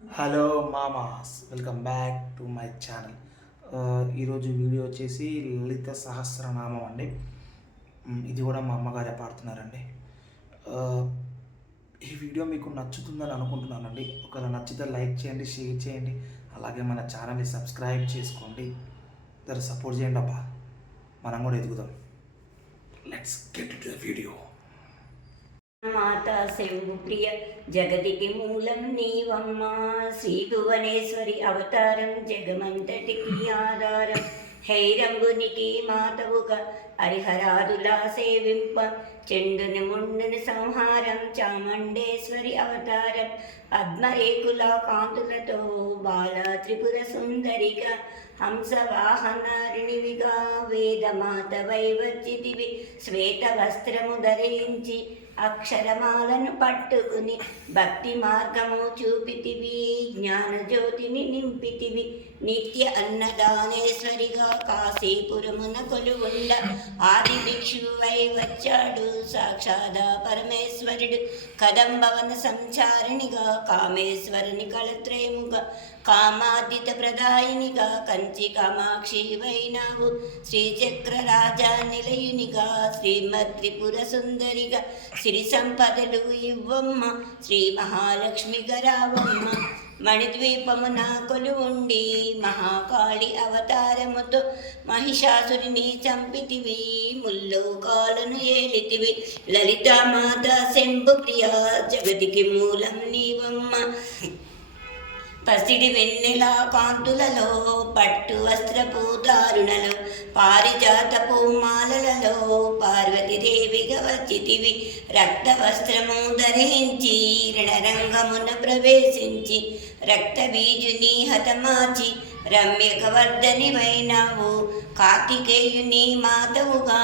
Hello మామాస్, welcome back to my channel. ఈరోజు video వచ్చేసి లలిత సహస్రనామం అండి. ఇది కూడా మా అమ్మగారే పాడుతున్నారండి. ఈ వీడియో మీకు నచ్చుతుందని అనుకుంటున్నానండి. ఒకవేళ నచ్చితే లైక్ చేయండి, షేర్ చేయండి, అలాగే మన ఛానల్ని సబ్స్క్రైబ్ చేసుకోండి. జర సపోర్ట్ చేయండి అబ్బా, మనం కూడా ఎదుగుదాం. Let's get to the video. మాతా శంభుప్రియ జగతికి మూలం నీవమ్మా, శ్రీ భువనేశ్వరి అవతారం జగమంతటికి ఆధారం. హైరంబునికి మాతవుగా హరిహరాదులా సేవింప, చెండుని ముండుని సంహారం చాముండేశ్వరి అవతారం. పద్మరేకుల కాంతులతో బాల త్రిపుర సుందరిగా, హంసవాహనారిణివిగా వేదమాత వైవచ్చితివి. శ్వేత వస్త్రము ధరించి అక్షరమాలను పట్టుకుని భక్తి మార్గము చూపితివి. జ్ఞానజ్యోతిని నింపితివి. నిత్య అన్నదానేశ్వరిగా కాశీపురమున కొలువుండ ఆది భిక్షువై వచ్చాడు సాక్షాదా పరమేశ్వరుడు. కదంబవన సంచారిణిగా కామేశ్వరుని కళత్రయముగా, కామాదిత ప్రదాయినిగా కంచి కామాక్షి వైనావు. శ్రీచక్ర రాజా నిలయునిగా శ్రీమద్ త్రిపుర సుందరిగా, సిరి సంపదలు ఇవ్వమ్మ శ్రీ మహాలక్ష్మి గరావమ్మ. మణిద్వీపమున కొలువుండి మహాకాళి అవతారముతో మహిషాసురిని చంపితివి. ముల్లోకాలను ఏలితివి. లలితామాత శంభుప్రియ జగతికి మూలం నీవమ్మ. పసిడి వెన్నెల కాంతులలో పట్టు వస్త్రపు దారుణలో పారిజాత పూమాలలో పార్వతీదేవిగా వచ్చితివి. రక్త వస్త్రము ధరించి రణరంగమున ప్రవేశించి రక్త బీజుని హతమాచి రమ్యకవర్ధని వైనావు. కార్తికేయుని మాతవుగా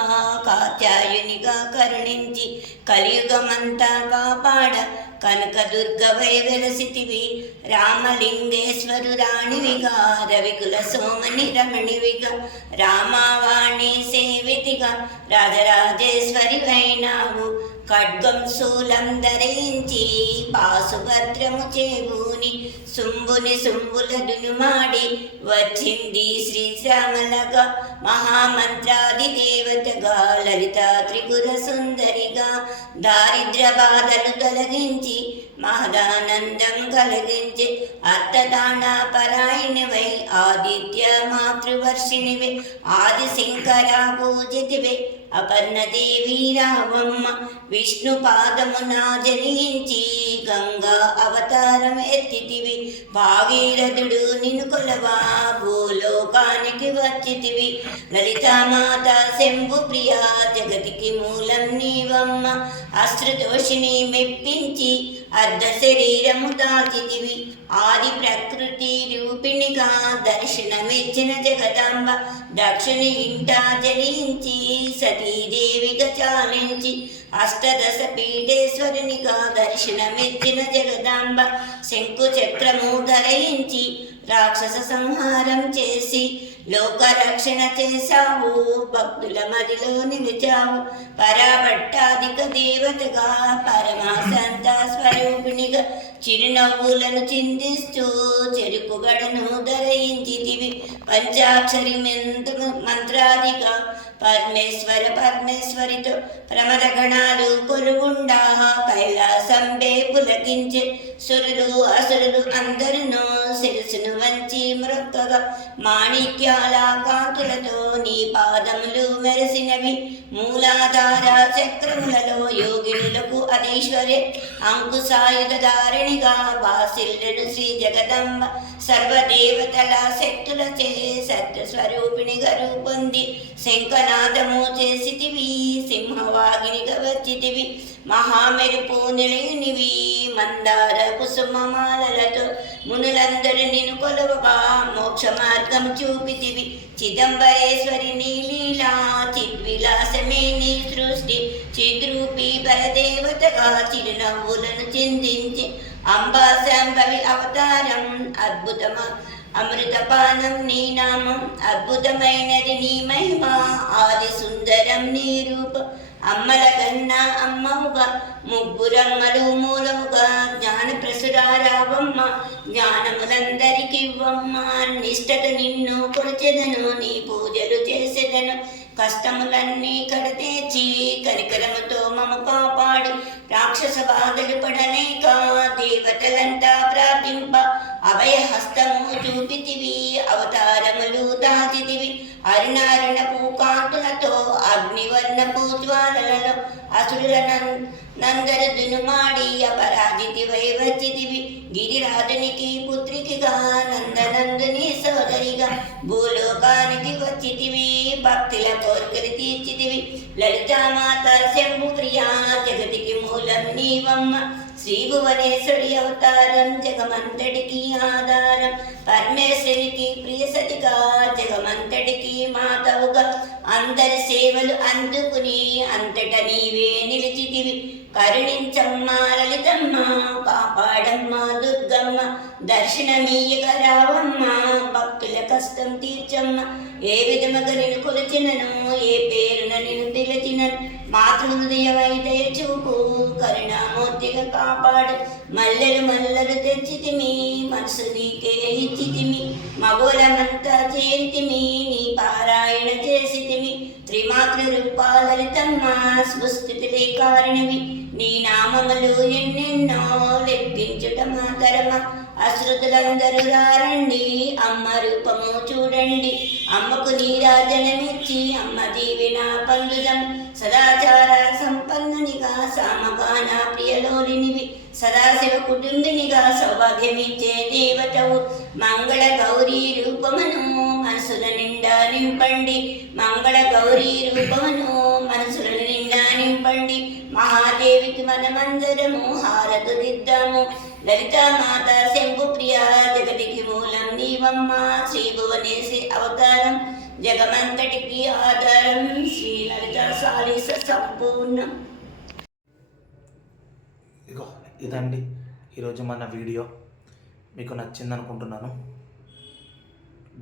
కాత్యాయునిగా కరుణించి కలియుగమంతా కాపాడ కనకదుర్గవై వెలసితివి. రామలింగేశ్వరు రాణివిగా రవికుల సోమని రమణివిగా, రామావాణి సేవితిగా రాజరాజేశ్వరి వైనావు. ఖడ్గం శూలం ధరించి పాశుభద్రము చేబూని శుంభుని శుంభుల దునుమాడి వచ్చింది శ్రీశ్యామలగా. మహామంత్రాది దేవతగా లలిత త్రిపుర సుందరిగా, దారిద్ర్య బాధలు తొలగించి మహదానందం కలిగించి అర్థదాన పరాయణివై ఆదిత్య మాతృవర్షిణివే. ఆది శంకర పూజితివే అపర్ణదేవి రావమ్మ. విష్ణు పాదమున జనించి గంగా అవతారం ఎత్తితివి. భాగీరథుడు నిన్ను కొలవా భూలోకానికి వచ్చితివి. లలితామాత శంభుప్రియ జగతికి మూలం నీవమ్మ. అశ్రుతోషిని మెప్పించి అర్ధ శరీరము దాచితివి. ఆది ప్రకృతి రూపిణిగా దర్శనమిచ్చిన జగదాంబ. దక్షిణి ఇంట జనించి సతీదేవిగా చాలించి అష్టదశ పీఠేశ్వరునిగా దర్శనమిచ్చిన జగదాంబ. శంకు చక్రము ధరించి రాక్షస సంహారం చేసి లోకరక్షణ చేశావు. భక్తుల మదిలో నిలిచావు. పరాభట్టాధిక దేవతగా పరమాసంత స్వరూపిణిగా చిరునవ్వులను చిందిస్తూ చెరుకుగడను ధరించితివి. పంచాక్షరి మంత్రాదిగా పరమేశ్వరితో ప్రమదగణాలు కొలుగుండా కైలాసంబే పులకించే. సురులు అసురులు అందరును శిరసును వంచి మృక్కగా మాణిక్యాల కాంతులతో నీ పాదములు మెరసినవి. మూలాధార చక్రములలో యోగినులకు అధీశ్వరే అంకుశాయుధ ధారిణిగా బాసిల్లను శ్రీ జగదంబ. సర్వదేవతల శక్తులచే సత్యస్వరూపిణిగా రూపొంది శంఖనాదము చేసితివి. సింహవాగినిగా వచ్చితివి. మహామెరుపు నిలయునివి. మందార కుసుమమాలలతో మునులందరూ నిన్ను కొలవగా మోక్ష మార్గం చూపితివి. చిదంబరేశ్వరి నీలీలా చిద్విలాసమే నీ సృష్టి. చిద్రూపి పరదేవతగా చిరునవ్వులను చిందించి అంబా శాంభవి అవతారం. అమృతపానం నీ నామం. అద్భుతమైనది నీ మహిమ. ఆది సుందరం నీ రూపం. అమ్మల కన్నా అమ్మవుగా ముగ్గురమ్మలు మూలముగా జ్ఞాన ప్రసురారావమ్మ జ్ఞానములందరికివ్వమ్మ నిష్టత నిన్ను కొలిచెదను నీ పూజలు చేసేదను కష్టములన్నీ కడతేచి కనికరముతో మము కాపాడు రాక్షస బాధలు పడలేక దేవతలంతా ప్రార్థింప అభయ హస్తము చూపితివి అవతారములు దాచితివి అరుణారుణ పూకాంతులతో అగ్నివర్ణపు జ్వాలలలో అసురుల నందరు దునుమాడి అపరాజితివై వచ్చితివి గిరిరాజునికి పుత్రికిగా నందనందుని సోదరిగా భూలోకానికి వచ్చితివి భక్తుల కోరికలు తీర్చితివి లలితామాత శంభు ప్రియా జగతికి మూలం నీవమ్మ శ్రీ భువనేశ్వరి అవతారం జగమంతటికి ఆధారం పరమేశ్వరికి ప్రియ సతిగా జగమంతటికి మాతవుగా అందరి సేవలు అందుకుని అంతట నీవే నిలిచితివి కరుణించమ్మ లలితమ్మ కాపాడమ్మ దుర్గమ్మ దర్శనమీయగ రావమ్మ భక్తుల కష్టం తీర్చమ్మ ఏ విధముగా నిన్ను కొలిచినను ఏ పేరున నిన్ను పిలిచినను మాతృహృదయమై దయచూపు కరుణామూర్తిగా కాపాడు మల్లెలు మల్లెలు తెచ్చితిమి మనసు నీకే ఇచ్చితిమి మగోలమంతా చేరితిమి నీ పారాయణ చేసితిమి త్రిమాతృ రూపాలలితమ్మ సుస్థితిలే కారణవి నీ నామములు ఎన్నెన్నో లెక్కించుట మాతరమ అశ్రుతులందరూ రారండి అమ్మ రూపము చూడండి అమ్మకు నీరాజనమిచ్చి అమ్మ దీవెన పొందుదం సదాచార సంపన్నునిగా సామగాన ప్రియలోలినివి సదాశివ కుటుంబినిగా సౌభాగ్యమిచ్చే దేవతవు మంగళ గౌరీ రూపమును మనసుల నిండా నింపండి మంగళ గౌరీ రూపమును మనసుల నిండా నింపండి మహాదేవికి మనమందరము హారతులిద్దాము లలితామాత శంభు ప్రియ జగతికి మూలం నీవమ్మ శ్రీ భువనేశ్వరి అవతారం జగమంతటికి ఆధారం శ్రీ లలిత సాలిస సంపూర్ణం. ఇగో ఇదండి ఈరోజు మన వీడియో మీకు నచ్చింది అనుకుంటున్నాను.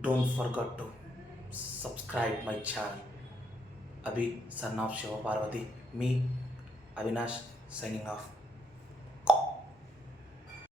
Don't forget to subscribe my channel Abhi son of Shiva Parvati మీ అవినాష్ సైనింగ్ ఆఫ్.